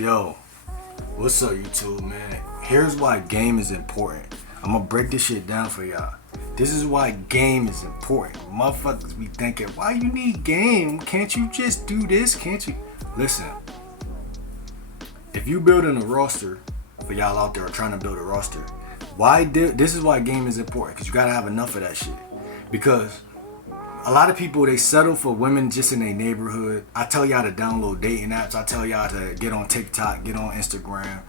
Yo, what's up YouTube, man? Here's why game is important. I'm gonna break this shit down for y'all. This is why game is important. Motherfuckers be thinking, why you need game? Can't you just do this? Can't you? Listen, if you building a roster, for y'all out there trying to build a roster, this is why game is important, because you gotta have enough of that shit. Because a lot of people, they settle for women just in their neighborhood. I tell y'all to download dating apps. I tell y'all to get on TikTok, get on Instagram,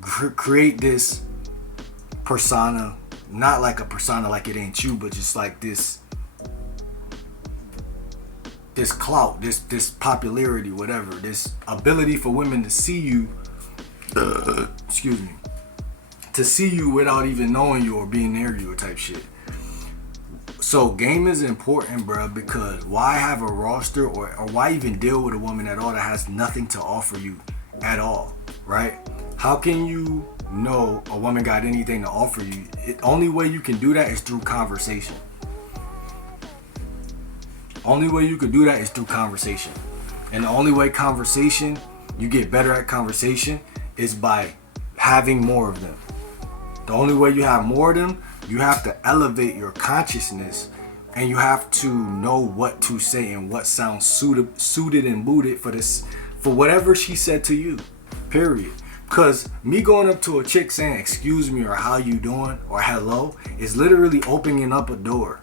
create this persona, not like a persona like it ain't you, but just like this clout, this popularity, whatever, this ability for women to see you, excuse me, to see you without even knowing you or being near you or type shit. So game is important, bro, because why have a roster or why even deal with a woman at all that has nothing to offer you at all, right? How can you know a woman got anything to offer you? The only way you can do that is through conversation. Only way you could do that is through conversation. And the only way you get better at conversation is by having more of them. The only way you have more of them, you have to elevate your consciousness, and you have to know what to say and what sounds suited and booted for whatever she said to you, period. Because me going up to a chick saying excuse me or how you doing or hello is literally opening up a door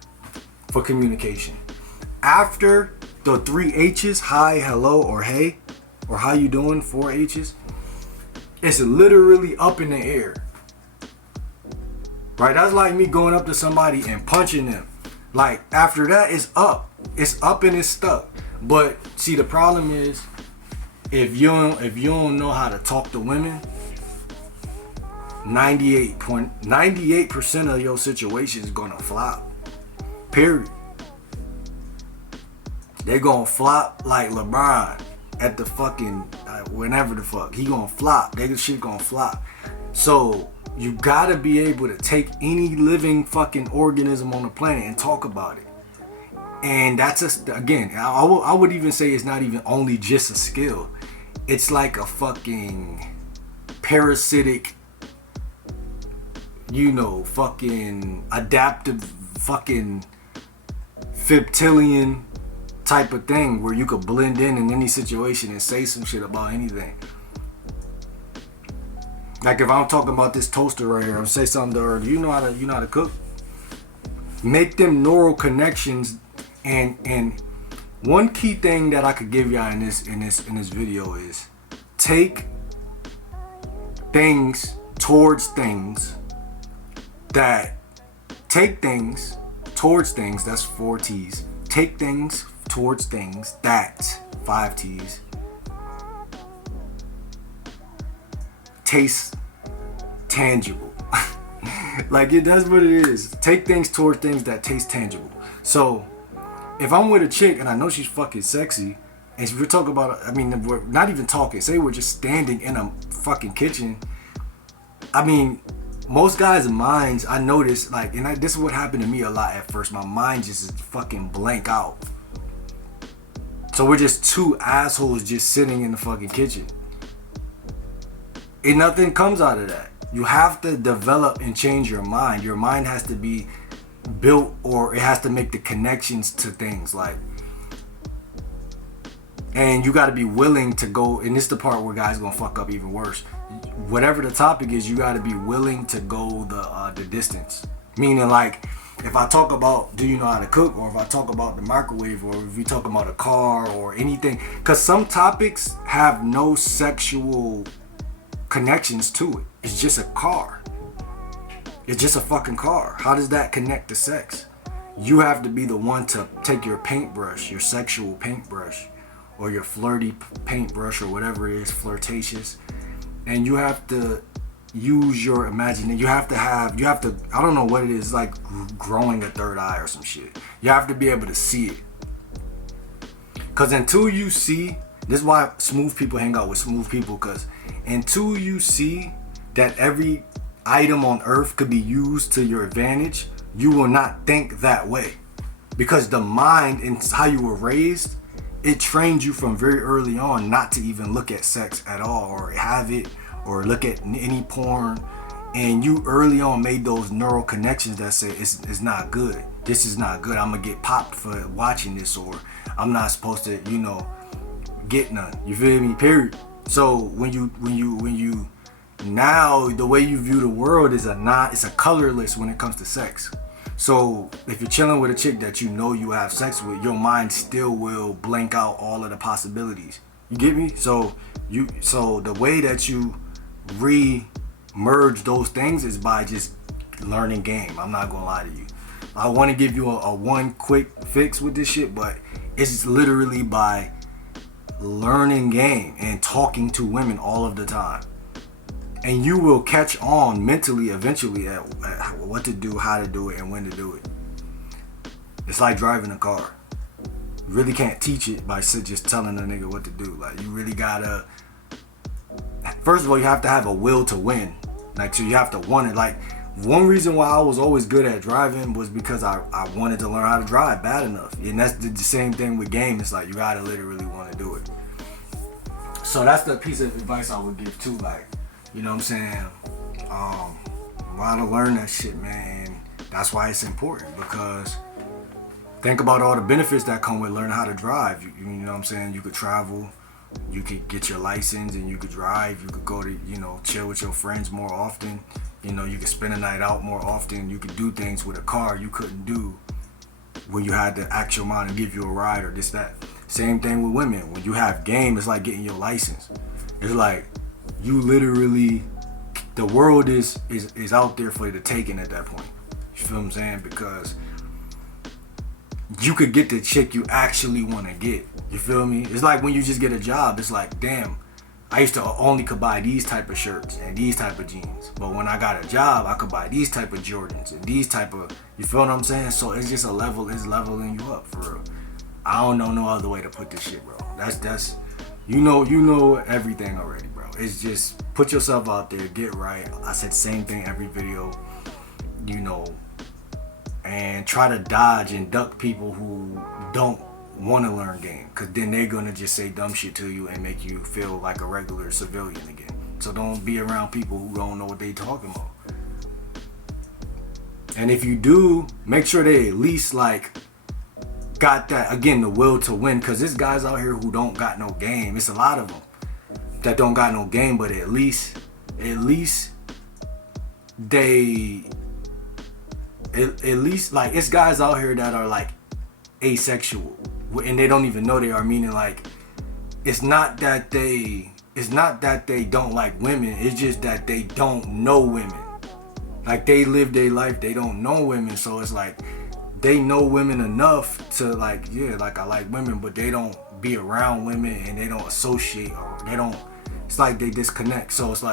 for communication. After the 3 H's, hi, hello, or hey, or how you doing, 4 H's, it's literally up in the air. Right, that's like me going up to somebody and punching them. Like after that, it's up and it's stuck. But see, the problem is, if you don't know how to talk to women, 98% of your situation is gonna flop. Period. They gonna flop like LeBron at the fucking whenever the fuck he gonna flop. They shit gonna flop. So you gotta be able to take any living fucking organism on the planet and talk about it. And that's just, again, I would even say it's not even only just a skill. It's like a fucking parasitic, fucking adaptive fucking reptilian type of thing where you could blend in any situation and say some shit about anything. Like if I'm talking about this toaster right here, I'm say something to her, do you know how to cook? Make them neural connections, and one key thing that I could give y'all in this video is take things towards things, that's 4 T's. Take things towards things, that's 5 T's. Taste tangible. Like that's what it is. Take things toward things that taste tangible. So if I'm with a chick and I know she's fucking sexy, and we're talking about, we're not even talking, say we're just standing in a fucking kitchen. Most guys' minds, I noticed, this is what happened to me a lot at first. My mind just is fucking blank out. So we're just two assholes just sitting in the fucking kitchen. And nothing comes out of that. You have to develop and change your mind. Your mind has to be built, or it has to make the connections to things, and you got to be willing to go, and this is the part where guys gonna fuck up even worse. Whatever the topic is, you got to be willing to go the distance. Meaning, like, if I talk about do you know how to cook, or if I talk about the microwave, or if we talk about a car or anything, because some topics have no sexual connections to it. It's just a car. It's just a fucking car. How does that connect to sex? You have to be the one to take your paintbrush, your sexual paintbrush, or your flirty paintbrush, or whatever it is, flirtatious, and you have to use your imagination. You have to, I don't know what it is, like growing a third eye or some shit. You have to be able to see it. Because until you see, this is why smooth people hang out with smooth people, because until you see that every item on earth could be used to your advantage, you will not think that way. Because the mind and how you were raised it trained you from very early on not to even look at sex at all, or have it, or look at any porn. And you early on made those neural connections that say it's not good. This is not good. I'm gonna get popped for watching this, or I'm not supposed to, get none. You feel me? Period. So when you now the way you view the world is it's a colorless when it comes to sex. So if you're chilling with a chick that you have sex with, your mind still will blank out all of the possibilities. You get me? So the way that you merge those things is by just learning game. I'm not gonna lie to you. I want to give you a one quick fix with this shit, but it's literally by learning game and talking to women all of the time. And you will catch on mentally eventually at what to do, how to do it, and when to do it. It's like driving a car. You really can't teach it by just telling a nigga what to do. Like, you really gotta, first of all, you have to have a will to win. Like, so you have to want it. Like, one reason why I was always good at driving was because I wanted to learn how to drive bad enough. And that's the same thing with game. It's like, you gotta literally want to do it. So that's the piece of advice I would give too. Like, you know what I'm saying? How to learn that shit, man. And that's why it's important, because think about all the benefits that come with learning how to drive. You know what I'm saying? You could travel, you could get your license, and you could drive. You could go to, chill with your friends more often. You could spend a night out more often. You could do things with a car you couldn't do when you had to act your mind and give you a ride or this, that. Same thing with women. When you have game, it's like getting your license. It's like, you literally, the world is out there for the taking at that point. You feel what I'm saying? Because you could get the chick you actually want to get. You feel me? It's like when you just get a job. It's like, damn, I used to only could buy these type of shirts and these type of jeans. But when I got a job, I could buy these type of Jordans and these type of, you feel what I'm saying? So it's just it's leveling you up, for real. I don't know no other way to put this shit, bro. That's you know everything already, bro. It's just put yourself out there, get right. I said the same thing every video, and try to dodge and duck people who don't want to learn game, because then they're gonna just say dumb shit to you and make you feel like a regular civilian again. So don't be around people who don't know what they talking about. And if you do, make sure they at least got that, again, the will to win, because there's guys out here who don't got no game. It's a lot of them that don't got no game, but at least it's guys out here that are asexual, and they don't even know they are, meaning it's not that they don't like women, it's just that they don't know women. They live their life, they don't know women, so it's they know women enough to I like women, but they don't be around women, and they don't associate, or it's they disconnect. So it's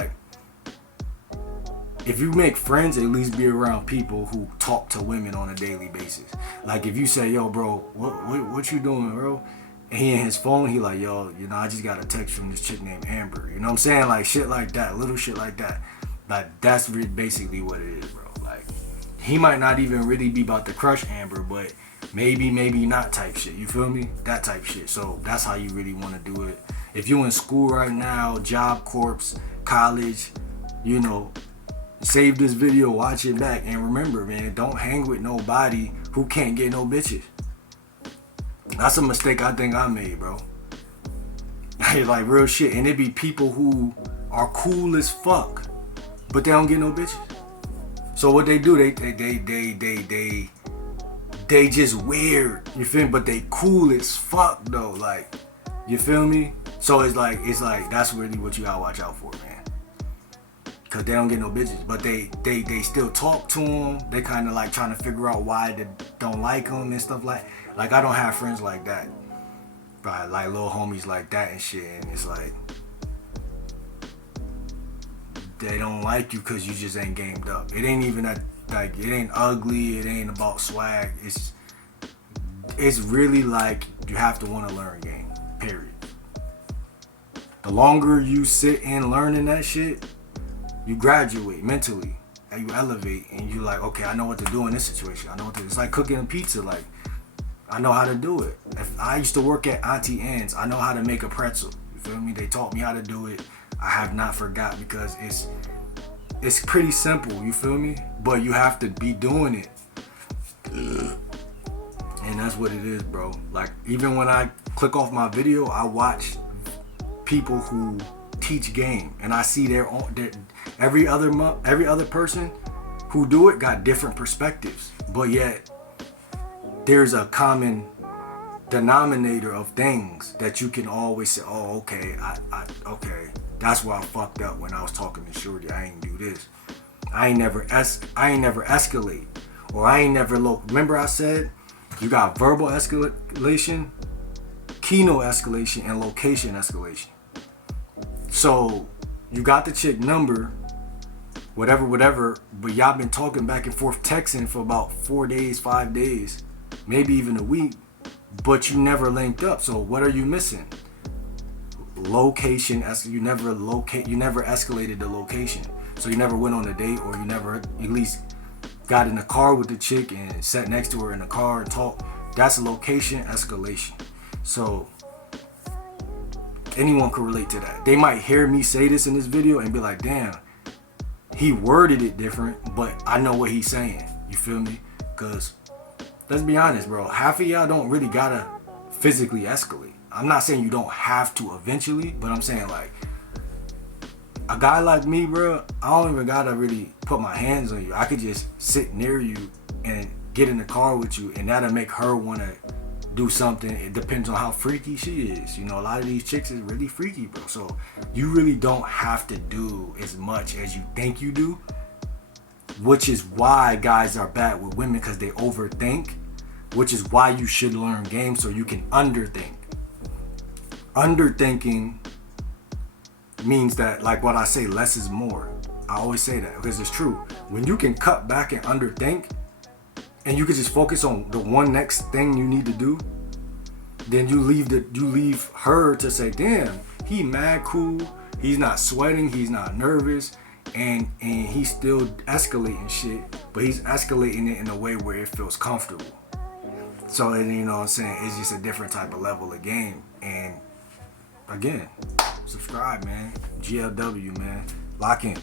if you make friends, at least be around people who talk to women on a daily basis. If you say, yo, bro, what you doing, bro? And he in his phone, he yo, I just got a text from this chick named Amber. You know what I'm saying? Shit like that, little shit like that. That's basically what it is, bro. He might not even really be about to crush Amber, but maybe not type shit. You feel me? That type shit. So that's how you really want to do it. If you in school right now, Job Corps, college, save this video, watch it back, and remember, man, don't hang with nobody who can't get no bitches. That's a mistake I think I made, bro. Real shit. And it be people who are cool as fuck, but they don't get no bitches. So what they do, they just weird. You feel me? But they cool as fuck though. You feel me? So it's that's really what you gotta watch out for, man. Cause they don't get no bitches, but they still talk to them. They kind of trying to figure out why they don't like them and stuff like I don't have friends like that, right? Little homies like that and shit. And it's they don't like you because you just ain't gamed up. It ain't even that, it ain't ugly, it ain't about swag. It's really you have to want to learn game, period. The longer you sit in learning that shit, you graduate mentally and you elevate, and you okay, I know what to do in this situation. I know what to do. It's like cooking a pizza. I know how to do it. If I used to work at Auntie Anne's, I know how to make a pretzel. You feel me? They taught me how to do it. I have not forgot because it's pretty simple. You feel me? But you have to be doing it. And that's what it is, bro. Like, even when I click off my video, I watch people who teach game, and I see their every other person who do it got different perspectives, but yet there's a common denominator of things that you can always say, oh, okay, okay, that's where I fucked up when I was talking to Shorty. I ain't do this. I ain't never escalate, or I ain't never remember I said you got verbal escalation, keynote escalation, and location escalation. So you got the chick number, whatever, but y'all been talking back and forth texting for about 4 days, 5 days, maybe even a week, but you never linked up. So what are you missing? Location, you never escalated the location. So you never went on a date, or you never at least got in the car with the chick and sat next to her in the car and talked. That's location escalation. So anyone could relate to that. They might hear me say this in this video and be like, damn, he worded it different, but I know what he's saying. You feel me? Because let's be honest, bro, half of y'all don't really gotta physically escalate. I'm not saying you don't have to eventually, but I'm saying, like, a guy like me, bro, I don't even gotta really put my hands on you. I could just sit near you and get in the car with you, and that'll make her wanna do something. It depends on how freaky she is. You know, a lot of these chicks is really freaky, bro. So you really don't have to do as much as you think you do, which is why guys are bad with women, because they overthink, which is why you should learn game so you can underthink. Underthinking means that, like what I say, less is more. I always say that because it's true. When you can cut back and underthink, and you can just focus on the one next thing you need to do, then you leave her to say, damn, he mad cool, he's not sweating, he's not nervous, and he's still escalating shit, but he's escalating it in a way where it feels comfortable. So, you know what I'm saying, it's just a different type of level of game. And again, subscribe, man. GLW, man. Lock in.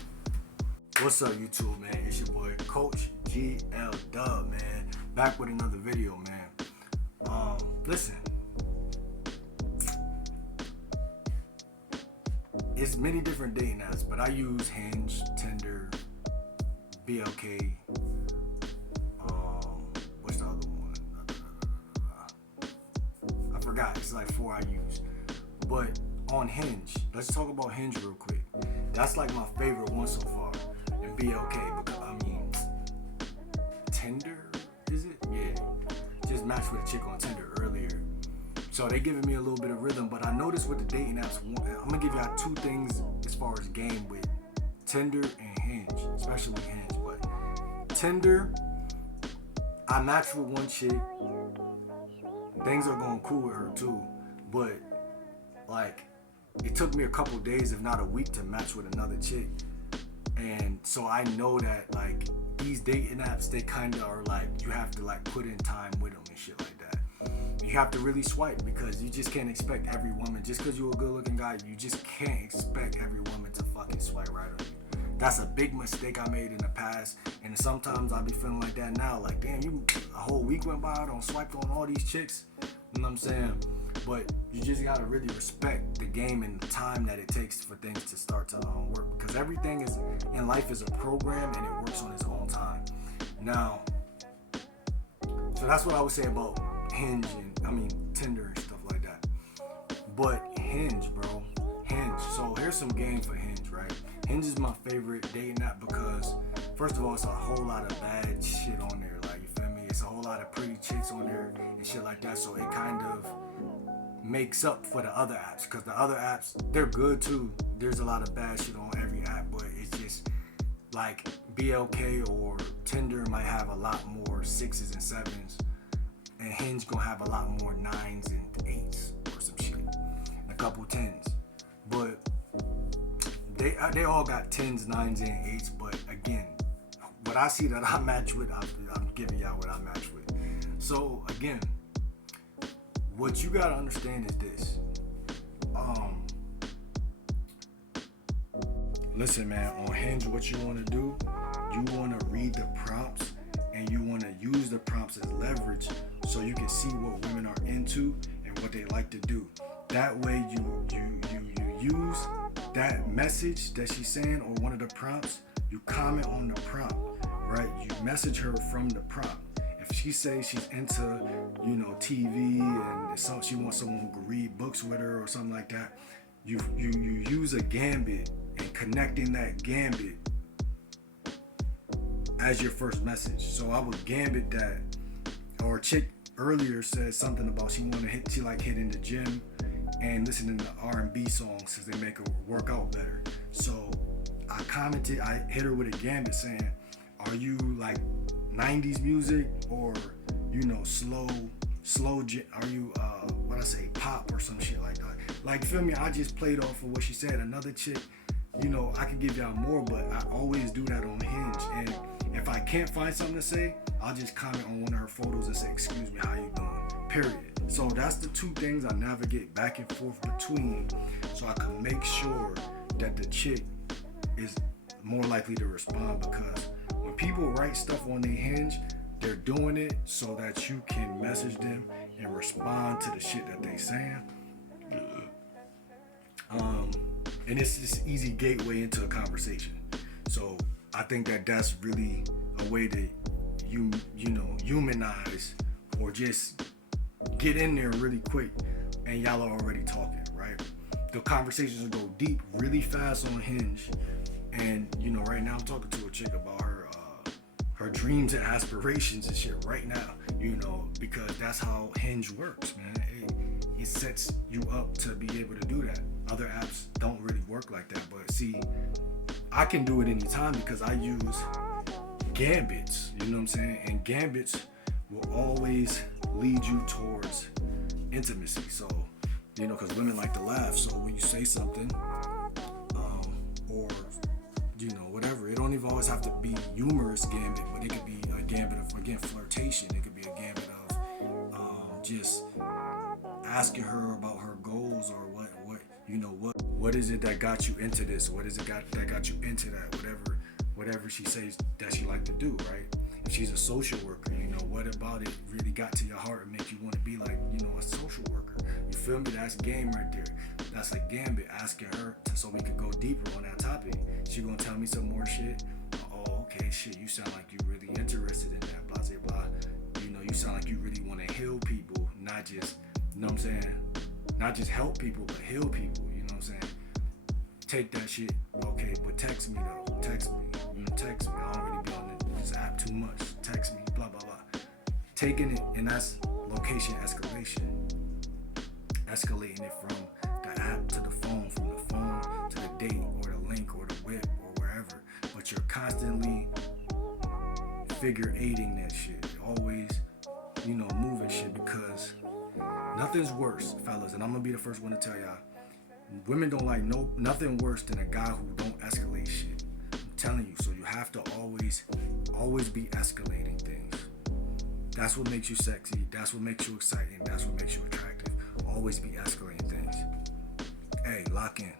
What's up, YouTube, man? It's your boy Coach GL Dub, man. Back with another video, man. Listen, it's many different dating apps, but I use Hinge, Tinder, BLK. What's the other one? I forgot. It's like 4 I use. But on Hinge, let's talk about Hinge real quick. That's like my favorite one so far. And BLK, because I mean, Tinder, is it? Yeah. Just matched with a chick on Tinder earlier. So they giving me a little bit of rhythm, but I noticed with the dating apps, I'm gonna give y'all 2 things as far as game with Tinder and Hinge, especially Hinge. But Tinder, I matched with one chick. Things are going cool with her too, but like, it took me a couple days, if not a week, to match with another chick. And so I know that, like, these dating apps, they kind of are like, you have to like put in time with them and shit like that. You have to really swipe, because you just can't expect every woman, just because you're a good looking guy, you just can't expect every woman to fucking swipe right on you. That's a big mistake I made in the past, and sometimes I be feeling like that now. Like, damn, a whole week went by, I don't swipe on all these chicks. You know what I'm saying? But you just gotta really respect the game and the time that it takes for things to start to work, because everything is in life is a program, and it works on its own time. Now, so that's what I would say about Hinge and Tinder and stuff like that. But Hinge, bro, Hinge. So here's some game for Hinge, right? Hinge is my favorite dating app because, first of all, it's a whole lot of bad shit on there. Like, you feel me? It's a whole lot of pretty chicks on there and shit like that. So it kind of makes up for the other apps, because the other apps, they're good too. There's a lot of bad shit on every app, but it's just like BLK or Tinder might have a lot more 6s and 7s, and Hinge gonna have a lot more 9s and 8s or some shit, and a couple 10s. But they all got 10s, 9s, and 8s. But again, what I see that I match with, I'm giving y'all what I match with. So again, what you gotta understand is this. Listen, man, on Hinge, what you want to do, you want to read the prompts and you want to use the prompts as leverage so you can see what women are into and what they like to do. That way you use that message that she's saying or one of the prompts, you comment on the prompt, right? You message her from the prompt. If she says she's into, TV and she wants someone who can read books with her or something like that, you use a gambit and connecting that gambit as your first message. So I would gambit that. Or a chick earlier said something about she like hitting the gym and listening to R&B songs because they make her work out better. So I hit her with a gambit saying, are you like 90s music or slow, are you pop or some shit like that? Like, feel me, I just played off of what she said. Another chick, I could give y'all more, but I always do that on Hinge. And if I can't find something to say, I'll just comment on one of her photos and say, excuse me, how you doing? Period. So that's the two things I navigate back and forth between so I can make sure that the chick is more likely to respond, because when people write stuff on their Hinge, they're doing it so that you can message them and respond to the shit that they saying. And it's this easy gateway into a conversation. So I think that that's really a way to humanize or just get in there really quick and y'all are already talking, right? The conversations will go deep really fast on Hinge. And right now I'm talking to a chick about her dreams and aspirations and shit right now, because that's how Hinge works, man. It sets you up to be able to do that. Other apps don't really work like that, but see, I can do it anytime because I use gambits, you know what I'm saying? And gambits will always lead you towards intimacy. So, because women like to laugh. So when you say something, or whatever, it don't even always have to be humorous gambit, but it could be a gambit of, again, flirtation. It could be a gambit of just asking her about her goals or what is it that got you into this? What is it that got you into that? Whatever she says that she like to do, right? If she's a social worker, what about it really got to your heart and make you want to be like, a social worker? You feel me? That's game right there. That's a gambit, asking her so we could go deeper on that topic. She gonna tell me some more shit. Oh, okay, shit, you sound like you really interested in that, blah, blah, blah. You sound like you really want to heal people, not just, what I'm saying? Not just help people, but heal people, you know what I'm saying? Take that shit, okay, but text me though. Text me. Text me. I don't really be on this app too much. Text me, blah, blah, blah. Taking it, and that's location escalation. Escalating it from the app to the phone, from the phone to the date or the link or the whip or wherever. But you're constantly figure eighting that shit. Always, moving shit, because nothing's worse, fellas, and I'm gonna be the first one to tell y'all. Women don't like nothing worse than a guy who don't escalate shit. I'm telling you, so you have to always be escalating things. That's what makes you sexy. That's what makes you exciting. That's what makes you attractive. Always be escalating things. Hey, lock in.